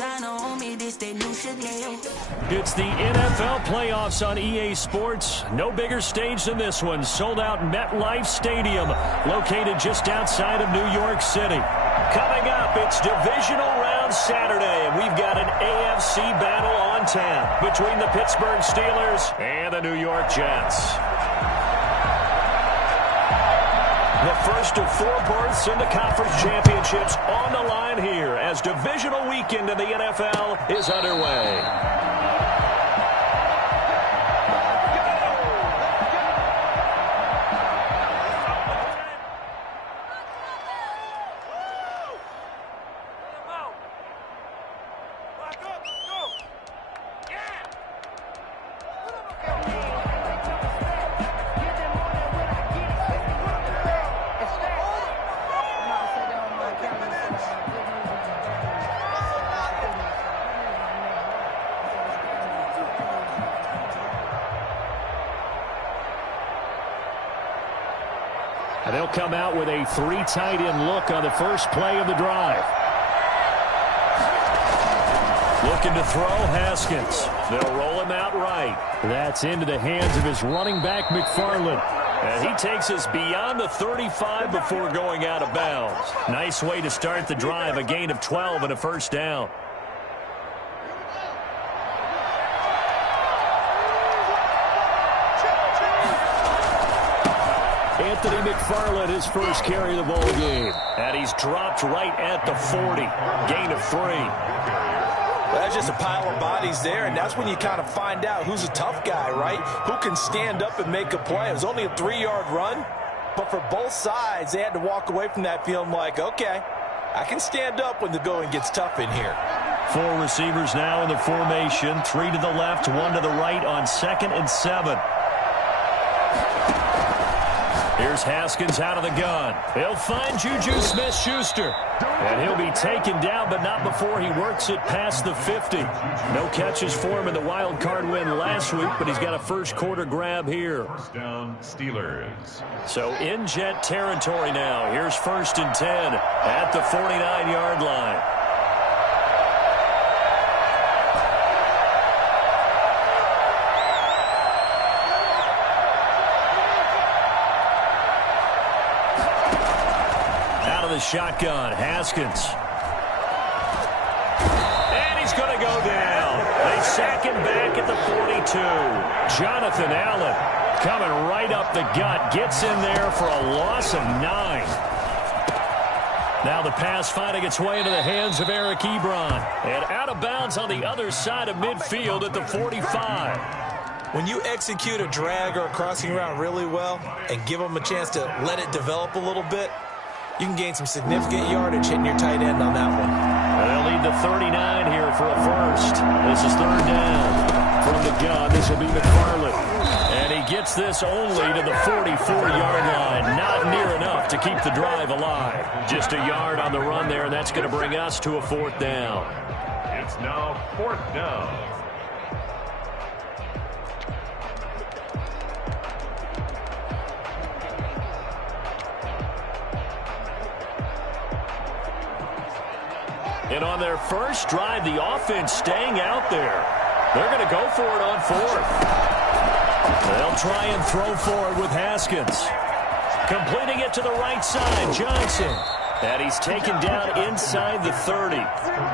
It's the NFL playoffs on EA Sports. No bigger stage than this one. Sold out MetLife Stadium, located just outside of New York City. Coming up, it's divisional round Saturday, and we've got an AFC battle on tap between the Pittsburgh Steelers and the New York Jets. The first of 4 berths in the conference championships on the line here as divisional weekend in the NFL is underway. And they'll come out with a 3 tight end look on the first play of the drive. Looking to throw, Haskins. They'll roll him out right. That's into the hands of his running back, McFarland. And he takes us beyond the 35 before going out of bounds. Nice way to start the drive, a gain of 12 and a first down. Anthony McFarland, his first carry of the ball game. And he's dropped right at the 40. Gain of 3. Well, that's just a pile of bodies there, and that's when you kind of find out who's a tough guy, right? Who can stand up and make a play. It was only a 3-yard run, but for both sides, they had to walk away from that feeling like, okay, I can stand up when the going gets tough in here. 4 receivers now in the formation. 3 to the left, 1 to the right on 2nd and 7. Here's Haskins out of the gun. He'll find Juju Smith-Schuster. And he'll be taken down, but not before he works it past the 50. No catches for him in the wild card win last week, but he's got a first quarter grab here. First down, Steelers. So in Jet territory now. Here's 1st and 10 at the 49-yard line. Shotgun, Haskins. And he's going to go down. They sack him back at the 42. Jonathan Allen coming right up the gut. Gets in there for a loss of 9. Now the pass finding its way into the hands of Eric Ebron. And out of bounds on the other side of midfield at the 45. When you execute a drag or a crossing route really well and give them a chance to let it develop a little bit, you can gain some significant yardage hitting your tight end on that one. They'll lead the 39 here for a first. This is 3rd down. From the gun, this will be McFarland. And he gets this only to the 44-yard line. Not near enough to keep the drive alive. Just a yard on the run there, and that's going to bring us to a 4th down. It's now 4th down. And on their first drive, the offense staying out there. They're going to go for it on 4th. They'll try and throw for it with Haskins. Completing it to the right side, Johnson. And he's taken down inside the 30.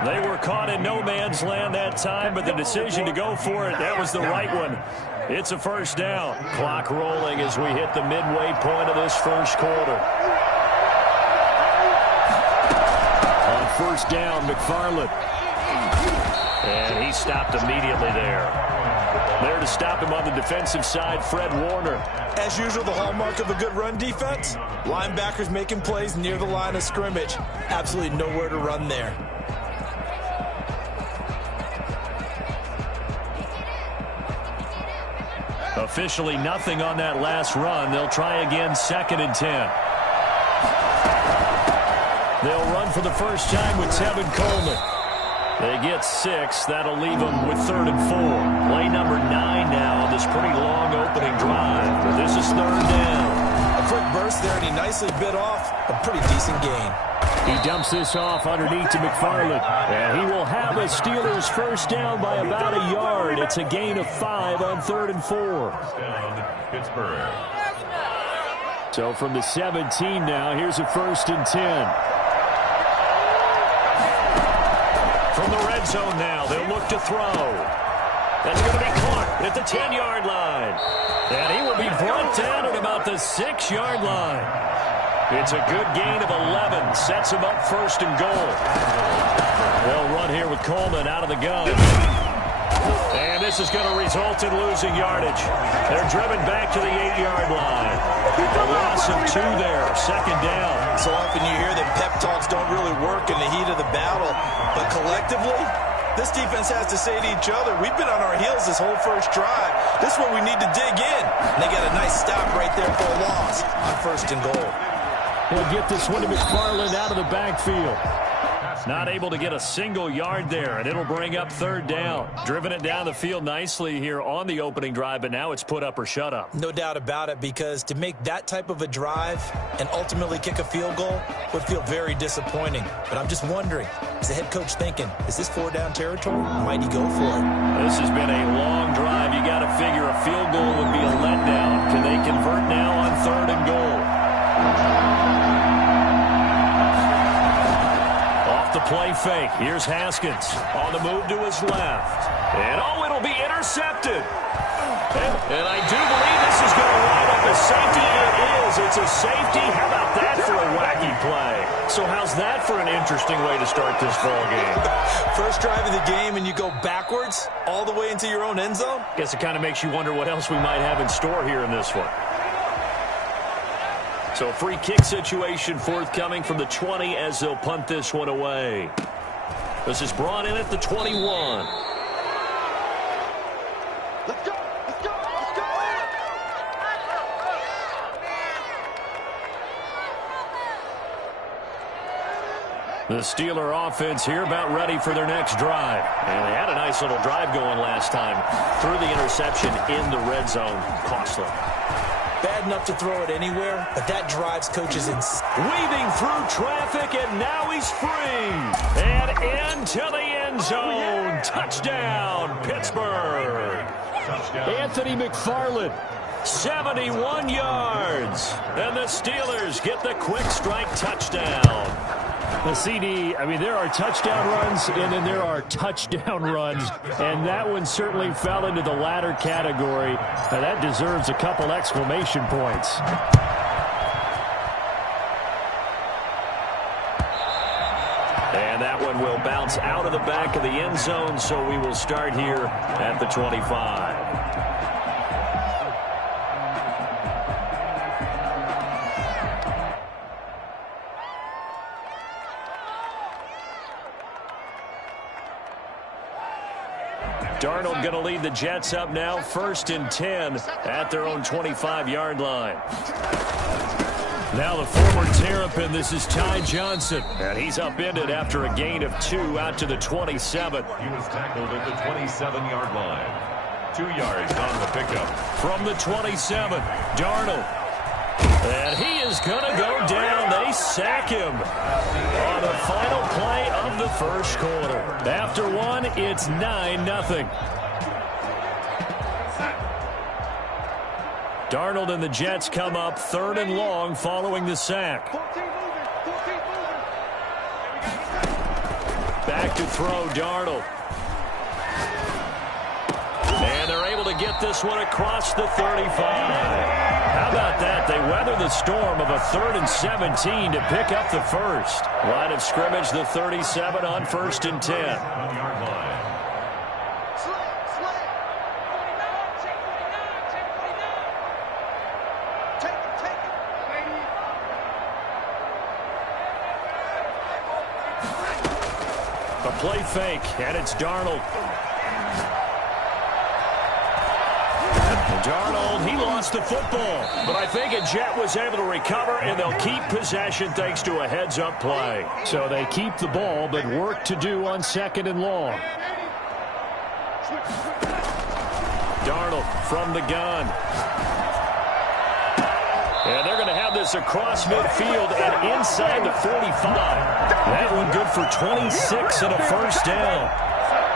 They were caught in no man's land that time, but the decision to go for it, that was the right one. It's a first down. Clock rolling as we hit the midway point of this first quarter. First down, McFarland. And he stopped immediately there. There to stop him on the defensive side, Fred Warner. As usual, the hallmark of a good run defense, linebackers making plays near the line of scrimmage. Absolutely nowhere to run there. Officially nothing on that last run. They'll try again, 2nd and 10. They'll run for the first time with Tevin Coleman. They get 6. That'll leave them with 3rd and 4. Play number 9 now on this pretty long opening drive. But this is 3rd down. quick burst there, and he nicely bit off a pretty decent gain. He dumps this off underneath to McFarland. And he will have a Steelers first down by about a yard. It's a gain of 5 on 3rd and 4. Down, Pittsburgh. So from the 17 now, here's a 1st and 10. From the red zone now, they'll look to throw. That's going to be caught at the 10-yard line. And he will be brought down at about the 6-yard line. It's a good gain of 11. Sets him up 1st and goal. They'll run here with Coleman out of the gun. And this is going to result in losing yardage. They're driven back to the 8-yard line. A loss of 2 there. 2nd down. So often you hear that pep talks don't really work in the heat of the battle. But collectively, this defense has to say to each other, we've been on our heels this whole first drive. This is where we need to dig in. And they got a nice stop right there for a loss on 1st and goal. He'll get this one to McFarland out of the backfield. Not able to get a single yard there, and it'll bring up 3rd down. Driven it down the field nicely here on the opening drive, but now it's put up or shut up. No doubt about it, because to make that type of a drive and ultimately kick a field goal would feel very disappointing. But I'm just wondering, is the head coach thinking, is this 4-down territory? Might he go for it? This has been a long drive. You got to figure a field goal would be a letdown. Can they convert now on 3rd and goal? The play fake. Here's Haskins on the move to his left. And it'll be intercepted. And I do believe this is going to wind up a safety. It is. It's a safety. How about that for a wacky play? So how's that for an interesting way to start this ball game? First drive of the game and you go backwards all the way into your own end zone? Guess it kind of makes you wonder what else we might have in store here in this one. So free kick situation forthcoming from the 20 as they'll punt this one away. This is brought in at the 21. Let's go! Let's go! Let's go! The Steeler offense here about ready for their next drive. And they had a nice little drive going last time. Threw the interception in the red zone. Costly. Bad enough to throw it anywhere, but that drives coaches insane. Weaving through traffic, and now he's free. And into the end zone. Touchdown, Pittsburgh. Anthony McFarland, 71 yards. And the Steelers get the quick strike touchdown. The CD, I mean, there are touchdown runs, and then there are touchdown runs. And that one certainly fell into the latter category. Now, that deserves a couple exclamation points. And that one will bounce out of the back of the end zone, so we will start here at the 25. Darnold going to lead the Jets up now, 1st and 10 at their own 25-yard line. Now the former Terrapin, this is Ty Johnson. And he's upended after a gain of 2 out to the 27. He was tackled at the 27-yard line. 2 yards on the pickup. From the 27, Darnold. And he is going to go down. They sack him on the final play of the first quarter. After one, it's 9-0. Darnold and the Jets come up 3rd and long following the sack. Back to throw, Darnold. And they're able to get this one across the 35. How about that? They weather the storm of a 3rd and 17 to pick up the first. Line of scrimmage, the 37 on 1st and 10. 1-yard line. A play fake, and it's Darnold. Darnold, he lost the football, but I think a Jet was able to recover, and they'll keep possession thanks to a heads-up play. So they keep the ball, but work to do on 2nd and long. Darnold from the gun. And they're going to have this across midfield and inside the 45. That one good for 26 and a first down.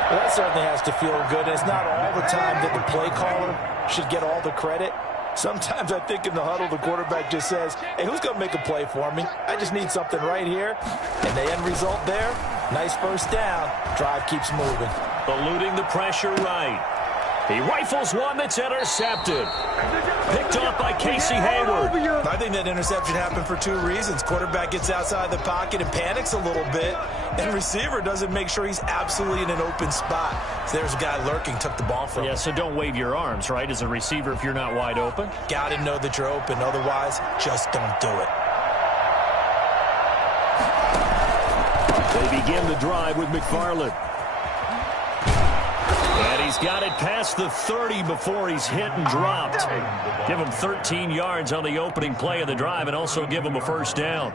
Well, that certainly has to feel good. It's not all the time that the play caller should get all the credit. Sometimes I think in the huddle, the quarterback just says, hey, who's going to make a play for me? I just need something right here. And the end result there, nice first down. Drive keeps moving. Eluding the pressure right. He rifles one that's intercepted. Picked off by Casey Hayward. I think that interception happened for two reasons. Quarterback gets outside the pocket and panics a little bit. And receiver doesn't make sure he's absolutely in an open spot. So there's a guy lurking, took the ball from him. Yeah, so don't wave your arms, right, as a receiver if you're not wide open. Got to know that you're open. Otherwise, just don't do it. They begin the drive with McFarland. And he's got it past the 30 before he's hit and dropped. Give him 13 yards on the opening play of the drive and also give him a first down.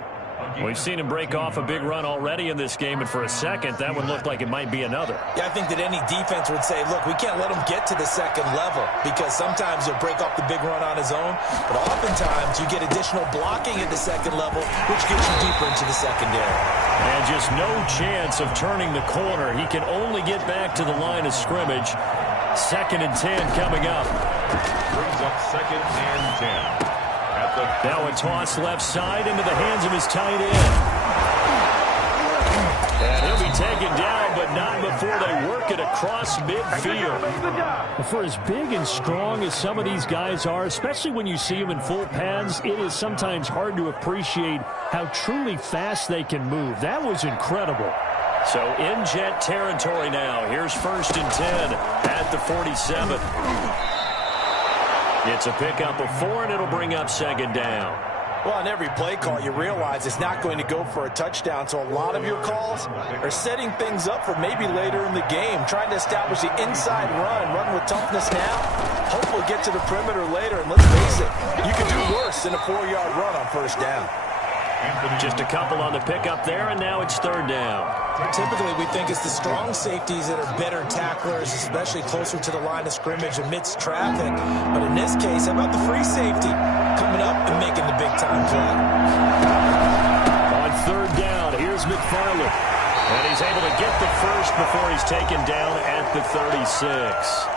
We've seen him break off a big run already in this game, and for a second, that one looked like it might be another. Yeah, I think that any defense would say, look, we can't let him get to the second level because sometimes he'll break off the big run on his own, but oftentimes you get additional blocking at the second level, which gets you deeper into the secondary. And just no chance of turning the corner. He can only get back to the line of scrimmage. 2nd and 10 coming up. Brings up 2nd and 10. Now a toss left side into the hands of his tight end. And he'll be taken down, but not before they work it across midfield. For as big and strong as some of these guys are, especially when you see them in full pads, it is sometimes hard to appreciate how truly fast they can move. That was incredible. So in jet territory now. Here's 1st and 10 at the 47. It's a pickup of 4, and it'll bring up 2nd down. Well, on every play call, you realize it's not going to go for a touchdown, so a lot of your calls are setting things up for maybe later in the game, trying to establish the inside run with toughness now, hopefully get to the perimeter later, and let's face it, you can do worse than a 4-yard run on 1st down. Just a couple on the pickup there, and now it's 3rd down. Typically, we think it's the strong safeties that are better tacklers, especially closer to the line of scrimmage amidst traffic. But in this case, how about the free safety coming up and making the big-time play? On 3rd down, here's McFarland. And he's able to get the first before he's taken down at the 36.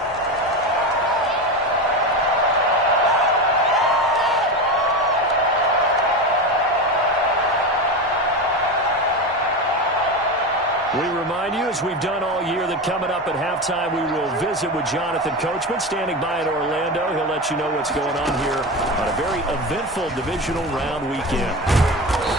We remind you, as we've done all year, that coming up at halftime, we will visit with Jonathan Coachman, standing by in Orlando. He'll let you know what's going on here on a very eventful divisional round weekend.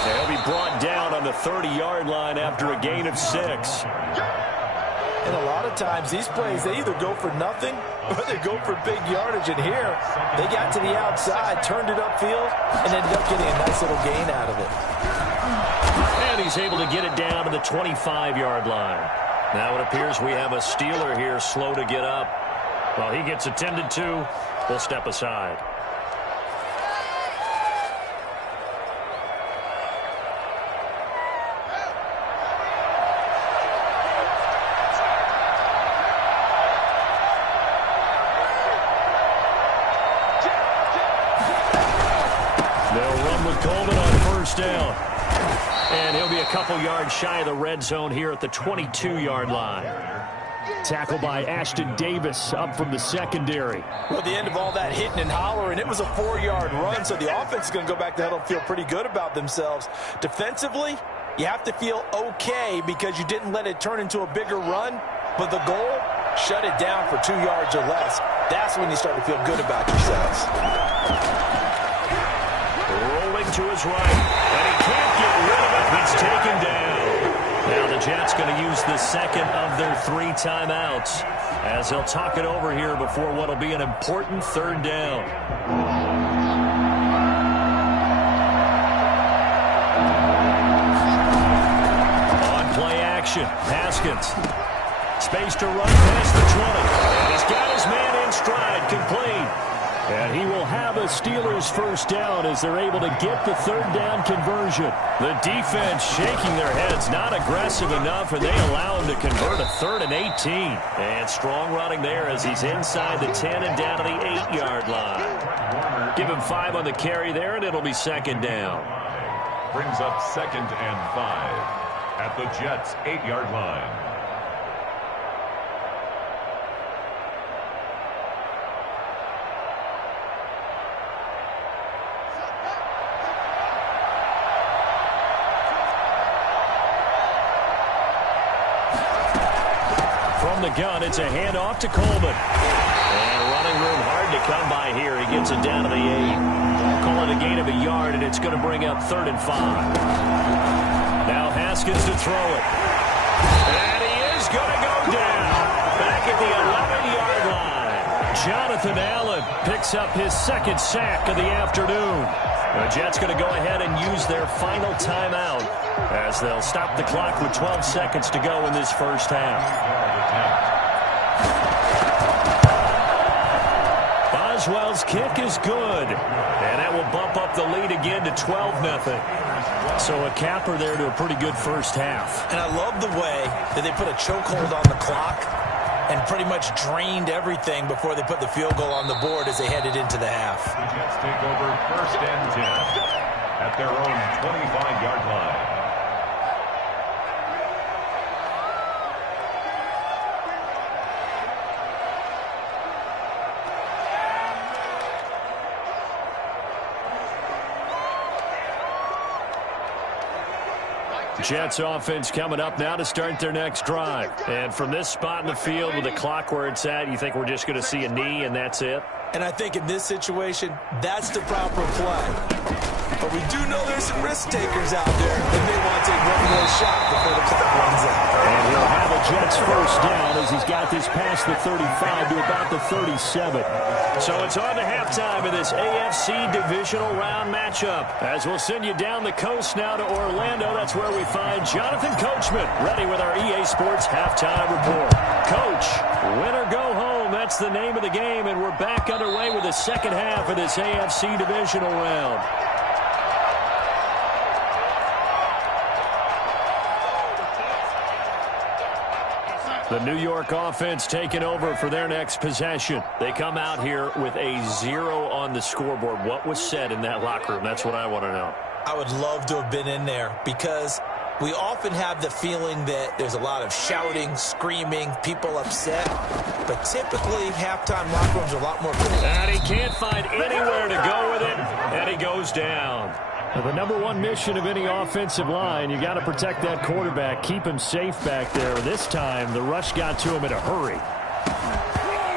They'll be brought down on the 30-yard line after a gain of 6. And a lot of times, these plays, they either go for nothing or they go for big yardage. And here, they got to the outside, turned it upfield, and ended up getting a nice little gain out of it. And he's able to get it down to the 25-yard line. Now it appears we have a Steeler here slow to get up. While he gets attended to, we'll step aside. They'll run with Coleman on 1st down. And he'll be a couple yards shy of the red zone here at the 22-yard line. Tackled by Ashton Davis up from the secondary. Well, at the end of all that hitting and hollering, it was a 4-yard run, so the offense is going to go back to huddle and feel pretty good about themselves. Defensively, you have to feel okay because you didn't let it turn into a bigger run, but the goal, shut it down for 2 yards or less. That's when you start to feel good about yourselves. Rolling to his right, and he can't get rid of it. He's taken down. Now the Jets going to use the 2nd of their 3 timeouts as they'll talk it over here before what will be an important 3rd down. On play action, Haskins. Space to run past the 20. And he's got his man in stride, complete. And he will have a Steelers first down as they're able to get the third down conversion. The defense shaking their heads, not aggressive enough, and they allow him to convert a 3rd and 18. And strong running there as he's inside the 10 and down to the 8-yard line. Give him 5 on the carry there, and it'll be 2nd down. Brings up 2nd and 5 at the Jets' 8-yard line. From the gun, it's a handoff to Coleman. And running room hard to come by here. He gets it down to the 8. Call it a gain of a yard, and it's going to bring up 3rd and 5. Now Haskins to throw it. And he is going to go down. Back at the 11-yard line. Jonathan Allen picks up his 2nd sack of the afternoon. The Jets going to go ahead and use their final timeout as they'll stop the clock with 12 seconds to go in this first half. Boswell's kick is good, and that will bump up the lead again to 12-0. So a capper there to a pretty good first half. And I love the way that they put a chokehold on the clock and pretty much drained everything before they put the field goal on the board as they headed into the half. The Jets take over 1st and 10 at their own 25-yard line. Jets offense coming up now to start their next drive. And from this spot in the field with the clock where it's at, you think we're just going to see a knee and that's it? And I think in this situation, that's the proper play. But we do know there's some risk takers out there that may want to take one more shot before the clock runs out. And he'll have a Jets first down as he's got this past the 35 to about the 37. So it's on to halftime in this AFC divisional round matchup. As we'll send you down the coast now to Orlando, that's where we find Jonathan Coachman ready with our EA Sports halftime report. Coach, win or go home, that's the name of the game, and we're back underway with the second half of this AFC divisional round. The New York offense taking over for their next possession. They come out here with a 0 on the scoreboard. What was said in that locker room? That's what I want to know. I would love to have been in there because we often have the feeling that there's a lot of shouting, screaming, people upset. But typically, halftime locker rooms are a lot more cool. And he can't find anywhere to go with it, and he goes down. The number one mission of any offensive line, you got to protect that quarterback, keep him safe back there. This time, the rush got to him in a hurry.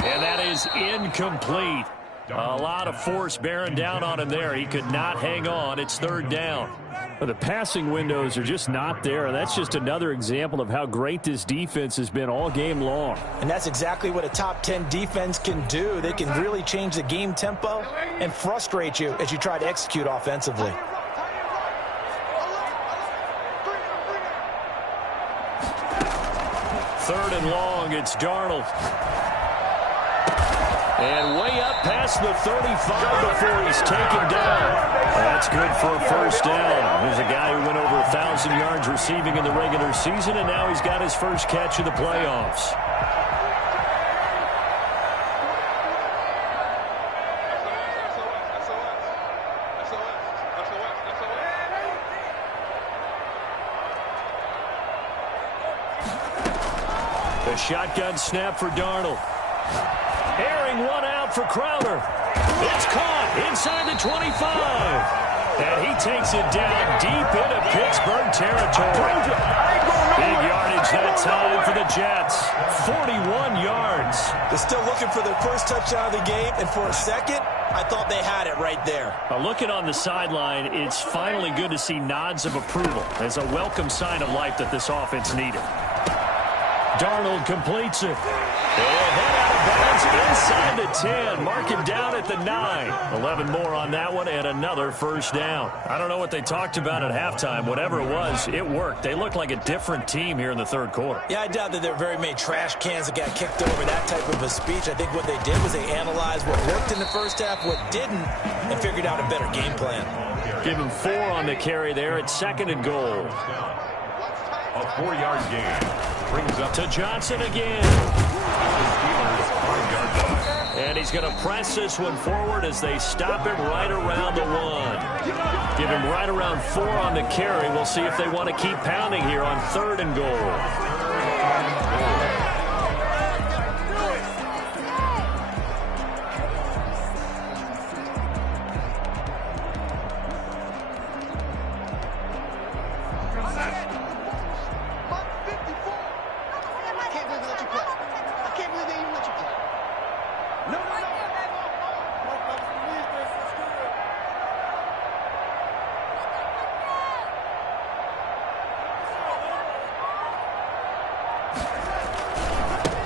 And that is incomplete. A lot of force bearing down on him there. He could not hang on. It's 3rd down. But the passing windows are just not there. And that's just another example of how great this defense has been all game long. And that's exactly what a top 10 defense can do. They can really change the game tempo and frustrate you as you try to execute offensively. 3rd and long, it's Darnold. And way up past the 35 before he's taken down. That's good for a first down. There's a guy who went over 1,000 yards receiving in the regular season, and now he's got his first catch of the playoffs. The shotgun snap for Darnold. Airing one out for Crowder. It's caught inside the 25. And he takes it down deep into Pittsburgh territory. Big yardage that time for the Jets. 41 yards. They're still looking for their first touchdown of the game, and for a second, I thought they had it right there. Looking on the sideline, it's finally good to see nods of approval. It's a welcome sign of life that this offense needed. Darnold completes it. And head out of bounds inside the 10. Mark him down at the 9. 11 more on that one and another first down. I don't know what they talked about at halftime. Whatever it was, it worked. They look like a different team here in the third quarter. Yeah, I doubt that there were very many trash cans that got kicked over, that type of a speech. I think what they did was they analyzed what worked in the first half, what didn't, and figured out a better game plan. Give him 4 on the carry there at 2nd and goal. A 4-yard gain brings up to Johnson again. The Steelers 5-yard line. And he's going to press this one forward as they stop him right around the 1. Give him right around 4 on the carry. We'll see if they want to keep pounding here on 3rd and goal.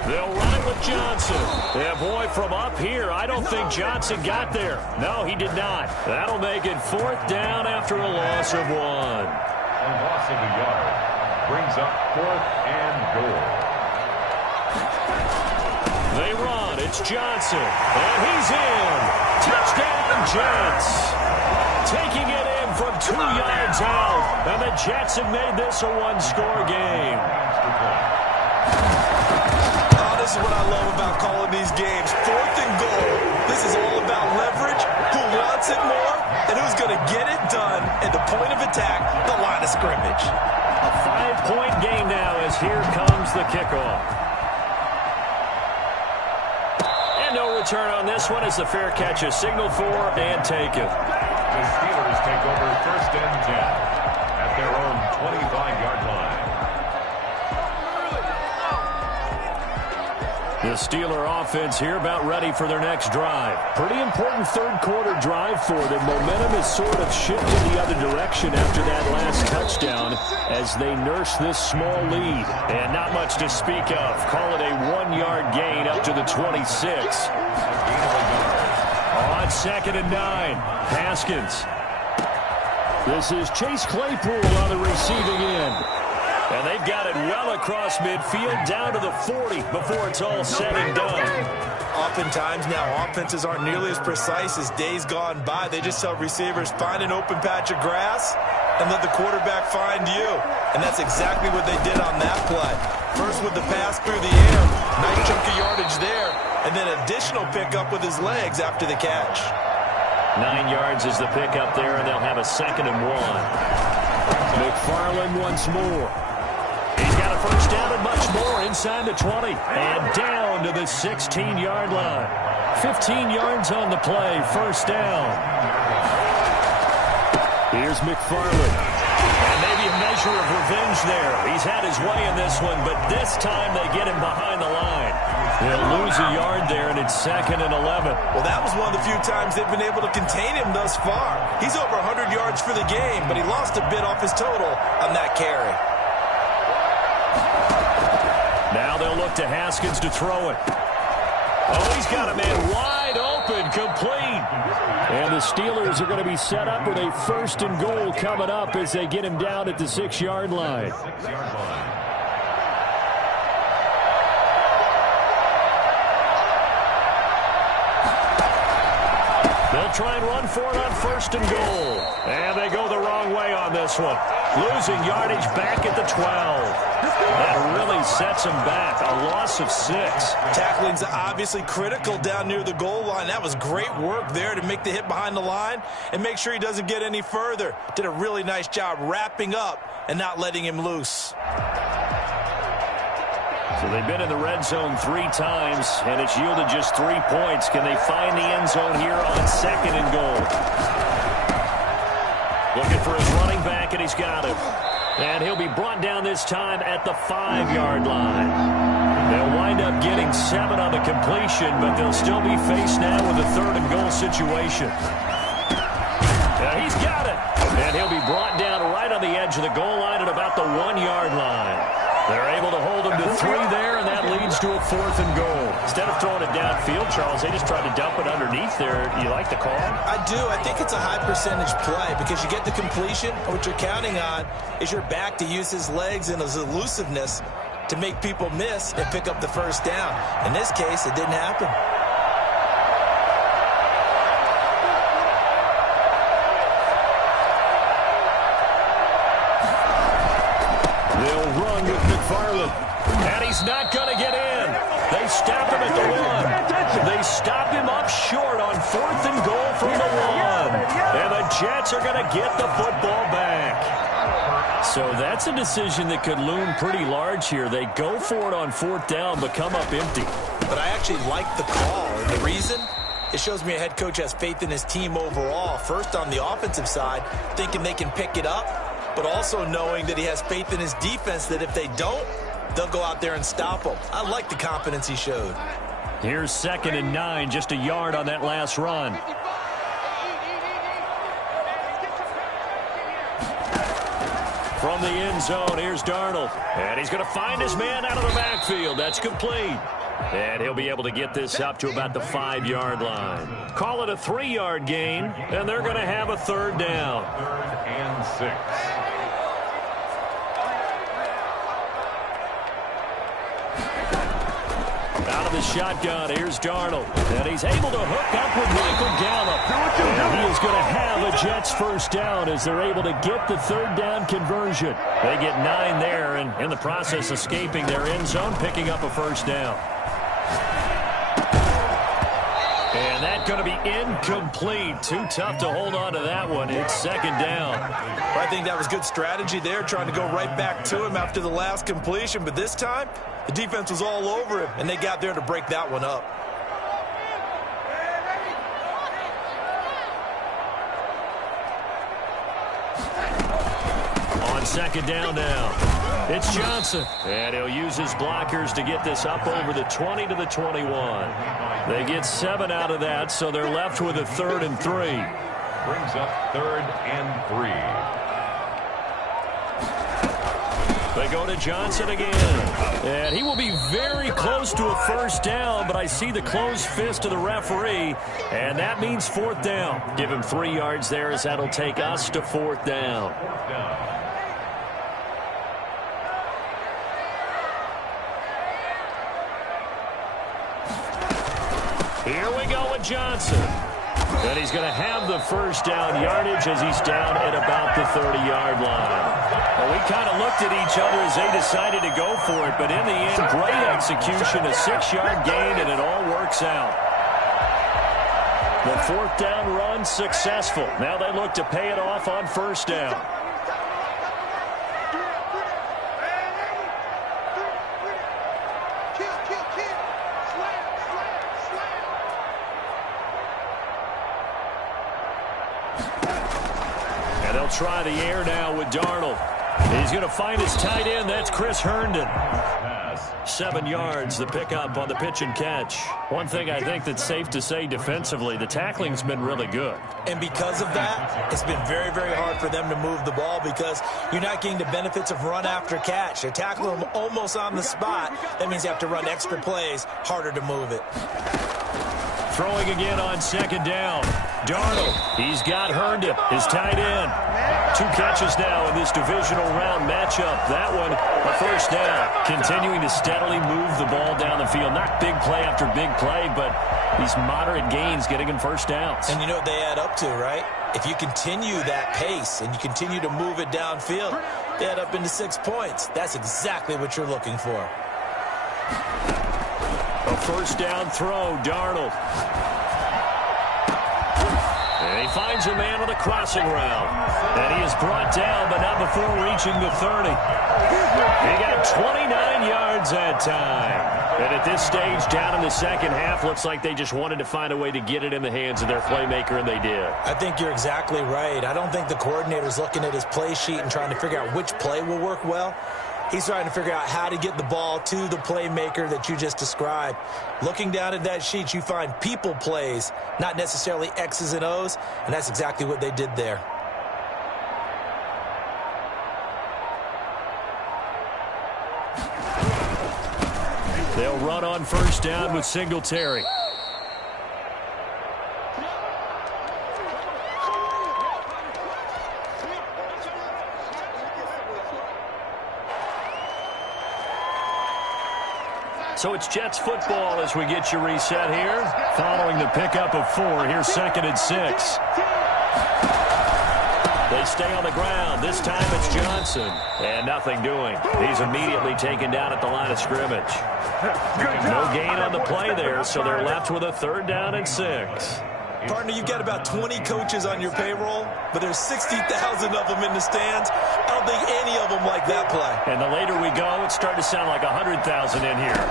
They'll run it with Johnson. Yeah, boy, from up here, I don't think Johnson got there. No, he did not. That'll make it 4th down after a loss of 1. A loss of a yard brings up 4th and goal. They run. It's Johnson. And he's in. Touchdown, Jets. Taking it in from 2 yards out. And the Jets have made this a one-score game. This is what I love about calling these games. 4th and goal. This is all about leverage, who wants it more, and who's going to get it done at the point of attack, the line of scrimmage. A 5-point game now as here comes the kickoff. And no return on this one as the fair catch is signaled for and taken. The Steelers take over 1st and 10 at their own 25-yard line. The Steeler offense here about ready for their next drive. Pretty important third quarter drive for them. Momentum has sort of shifted the other direction after that last touchdown as they nurse this small lead. And not much to speak of. Call it a 1-yard gain up to the 26. On 2nd and 9, Haskins. This is Chase Claypool on the receiving end. And they've got it well across midfield down to the 40 before it's all said and done. Oftentimes now offenses aren't nearly as precise as days gone by. They just tell receivers, find an open patch of grass and let the quarterback find you. And that's exactly what they did on that play. First with the pass through the air, nice chunk of yardage there, and then additional pickup with his legs after the catch. 9 yards is the pickup there, and they'll have a 2nd and 1. McFarland once more. He's got a first down and much more inside the 20. And down to the 16-yard line. 15 yards on the play, first down. Here's McFarland. And maybe a measure of revenge there. He's had his way in this one, but this time they get him behind the line. They'll lose a yard there, and it's 2nd and 11. Well, that was one of the few times they've been able to contain him thus far. He's over 100 yards for the game, but he lost a bit off his total on that carry. Now they'll look to Haskins to throw it. Oh, he's got a man wide open, complete. And the Steelers are going to be set up with a 1st and goal coming up as they get him down at the 6-yard line. They'll try and run for it on 1st and goal. And they go the wrong way on this one. Losing yardage back at the 12. That really sets him back. A loss of 6. Tackling's obviously critical down near the goal line. That was great work there to make the hit behind the line and make sure he doesn't get any further. Did a really nice job wrapping up and not letting him loose. So they've been in the red zone 3 times, and it's yielded just 3 points. Can they find the end zone here on 2nd and goal? Looking for his running back, and he's got him. And he'll be brought down this time at the 5-yard line. They'll wind up getting 7 on the completion, but they'll still be faced now with a 3rd and goal situation. He's got it. And he'll be brought down right on the edge of the goal line at about the 1-yard line. They're able to hold him to 3 there, and that leads to a 4th and goal. Instead of throwing it downfield, Charles, they just tried to dump it underneath there. You like the call? I do. I think it's a high percentage play because you get the completion. What you're counting on is your back to use his legs and his elusiveness to make people miss and pick up the first down. In this case, it didn't happen. They'll run with McFarland. And he's not going to get in. They stop him at the 1. They stop him up short on 4th and goal from the 1. And the Jets are going to get the football back. So that's a decision that could loom pretty large here. They go for it on 4th down, but come up empty. But I actually like the call. And the reason? It shows me a head coach has faith in his team overall. First, on the offensive side, thinking they can pick it up, but also knowing that he has faith in his defense that if they don't, they'll go out there and stop them. I like the confidence he showed. Here's 2nd and 9, just a yard on that last run. From the end zone, here's Darnold. And he's going to find his man out of the backfield. That's complete. And he'll be able to get this up to about the 5-yard line. Call it a 3-yard gain, and they're going to have a 3rd down. 3rd and 6. Out of the shotgun, here's Darnold. And he's able to hook up with Michael Gallup. And he is going to have a Jets first down as they're able to get the 3rd down conversion. They get 9 there, and in the process escaping their end zone, picking up a first down. And that's going to be incomplete. Too tough to hold on to that one. It's 2nd down. Well, I think that was good strategy there, trying to go right back to him after the last completion. But this time, the defense was all over him, and they got there to break that one up. On 2nd down now. It's Johnson. And he'll use his blockers to get this up over the 20 to the 21. They get 7 out of that, so they're left with a 3rd and 3. Brings up 3rd and 3. They go to Johnson again. And he will be very close to a first down, but I see the closed fist of the referee, and that means 4th down. Give him 3 yards there as that'll take us to 4th down. 4th down. Here we go with Johnson. And he's going to have the first down yardage as he's down at about the 30-yard line. Well, we kind of looked at each other as they decided to go for it, but in the end, great execution, a 6-yard gain, and it all works out. The 4th down run successful. Now they look to pay it off on first down. And they'll try the air now with Darnold. He's going to find his tight end. That's Chris Herndon. 7 yards, the pickup on the pitch and catch. One thing I think that's safe to say defensively, the tackling's been really good. And because of that, it's been very, very hard for them to move the ball because you're not getting the benefits of run after catch. They're tackling them almost on the spot. That means you have to run extra plays, harder to move it. Throwing again on 2nd down. Darnold, he's got Herndon, his tight end. 2 catches now in this divisional round matchup. That one, a first down. Continuing to steadily move the ball down the field. Not big play after big play, but these moderate gains getting him first downs. And you know what they add up to, right? If you continue that pace and you continue to move it downfield, they add up into 6 points. That's exactly what you're looking for. A first down throw, Darnold. And he finds a man on the crossing route. And he is brought down, but not before reaching the 30. He got 29 yards that time. And at this stage, down in the second half, looks like they just wanted to find a way to get it in the hands of their playmaker, and they did. I think you're exactly right. I don't think the coordinator's looking at his play sheet and trying to figure out which play will work well. He's trying to figure out how to get the ball to the playmaker that you just described. Looking down at that sheet, you find people plays, not necessarily X's and O's, and that's exactly what they did there. They'll run on first down with Singletary. So it's Jets football as we get you reset here. Following the pickup of 4, here's 2nd and 6. They stay on the ground. This time it's Johnson. And nothing doing. He's immediately taken down at the line of scrimmage. No gain on the play there, so they're left with a 3rd down and 6. Partner, you've got about 20 coaches on your payroll, but there's 60,000 of them in the stands. I don't think any of them like that play. And the later we go, it's starting to sound like 100,000 in here.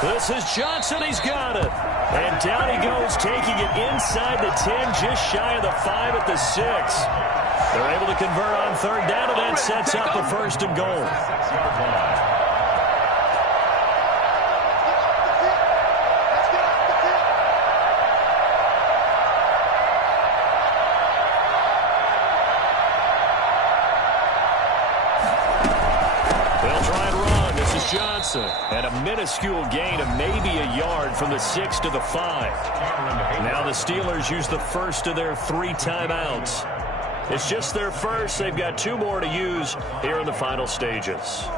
This is Johnson. He's got it. And down he goes, taking it inside the 10, just shy of the 5 at the 6. They're able to convert on 3rd down, and that sets up a 1st and goal. Johnson, and a minuscule gain of maybe a yard from the 6 to the 5. Now the Steelers use the first of their 3 timeouts. It's just their first. They've got 2 more to use here in the final stages.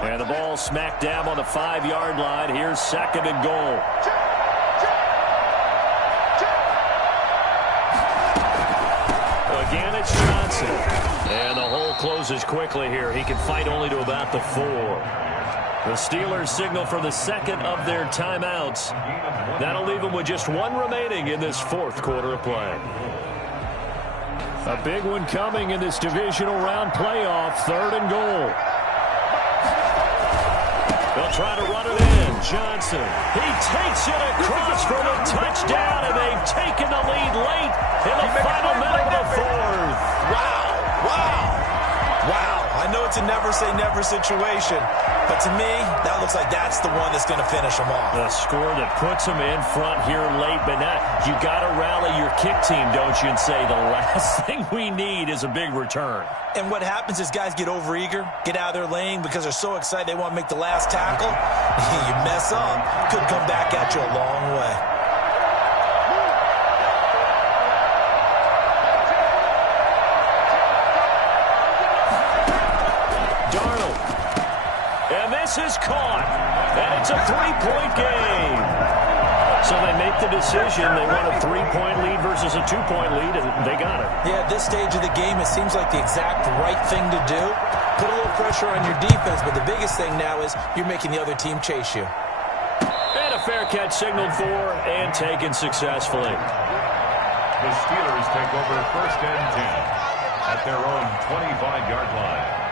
And the ball smack dab on the 5-yard line. Here's 2nd and goal. Again, it's Johnson. And the hole closes quickly here. He can fight only to about the 4. The Steelers signal for the 2nd of their timeouts. That'll leave them with just 1 remaining in this 4th quarter of play. A big one coming in this divisional round playoff. 3rd and goal. They'll try to run it in. Johnson. He takes it across for the touchdown, and they've taken the lead late in the final minute of the 4th. Wow. I know it's a never-say-never situation, but to me, that looks like that's the one that's going to finish them off. The score that puts them in front here late, but now you got to rally your kick team, don't you, and say the last thing we need is a big return. And what happens is guys get overeager, get out of their lane because they're so excited they want to make the last tackle. You mess up, could come back at you a long way. This is caught, and it's a 3-point game. So they make the decision. They want a 3-point lead versus a 2-point lead, and they got it. Yeah, at this stage of the game, it seems like the exact right thing to do. Put a little pressure on your defense, but the biggest thing now is you're making the other team chase you. And a fair catch signaled for and taken successfully. The Steelers take over 1st and 10 at their own 25-yard line.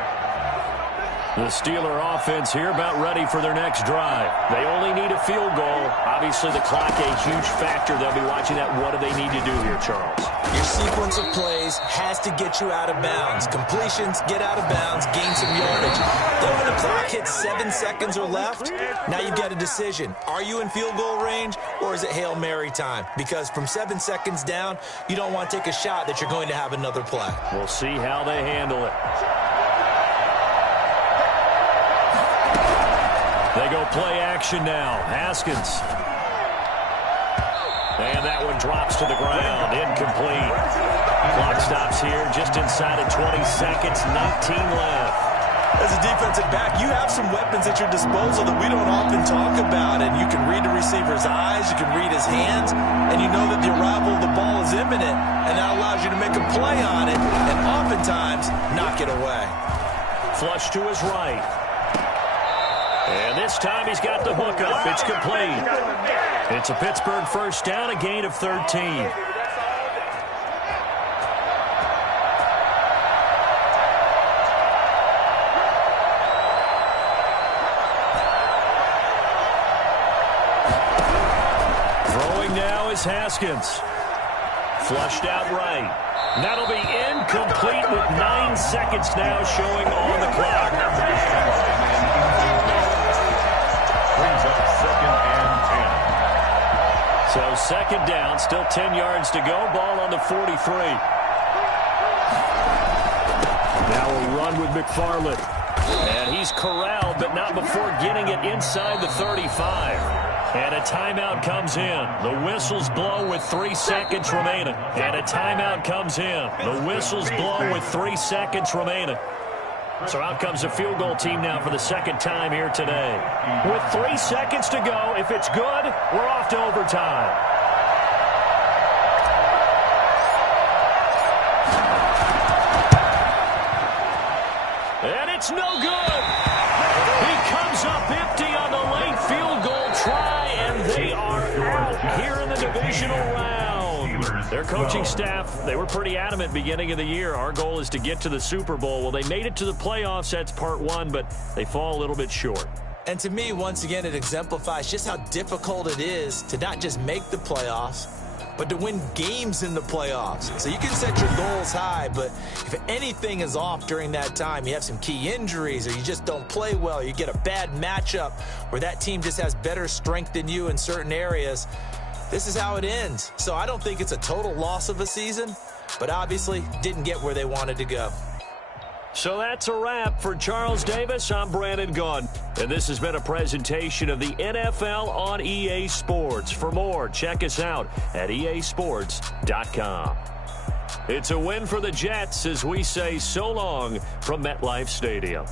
The Steeler offense here about ready for their next drive. They only need a field goal. Obviously, the clock a huge factor. They'll be watching that. What do they need to do here, Charles? Your sequence of plays has to get you out of bounds. Completions, get out of bounds, gain some yardage. Then when the clock hits 7 seconds or left, now you've got a decision. Are you in field goal range, or is it Hail Mary time? Because from 7 seconds down, you don't want to take a shot that you're going to have another play. We'll see how they handle it. They go play action now. Haskins. And that one drops to the ground. Incomplete. Clock stops here just inside of 20 seconds. 19 left. As a defensive back, you have some weapons at your disposal that we don't often talk about. And you can read the receiver's eyes. You can read his hands. And you know that the arrival of the ball is imminent. And that allows you to make a play on it. And oftentimes, knock it away. Flush to his right. And this time he's got the hook up. It's complete. It's a Pittsburgh 1st down, a gain of 13. Throwing now is Haskins. Flushed out right. That'll be incomplete with 9 seconds now showing on the clock. Brings up 2nd and 10. So 2nd down, still 10 yards to go. Ball on the 43. Now a run with McFarland. And he's corralled, but not before getting it inside the 35. And a timeout comes in. The whistles blow with 3 seconds remaining. And a timeout comes in. The whistles blow with 3 seconds remaining. So out comes the field goal team now for the second time here today. With 3 seconds to go, if it's good, we're off to overtime. And it's no good. He comes up empty on the late field goal try, and they are out here in the divisional round. Their coaching staff, they were pretty adamant beginning of the year. Our goal is to get to the Super Bowl. Well, they made it to the playoffs. That's part one, but they fall a little bit short. And to me, once again, it exemplifies just how difficult it is to not just make the playoffs, but to win games in the playoffs. So you can set your goals high, but if anything is off during that time, you have some key injuries or you just don't play well, or you get a bad matchup where that team just has better strength than you in certain areas, this is how it ends. So I don't think it's a total loss of a season, but obviously didn't get where they wanted to go. So that's a wrap for Charles Davis. I'm Brandon Gunn, and this has been a presentation of the NFL on EA Sports. For more, check us out at easports.com. It's a win for the Jets as we say so long from MetLife Stadium.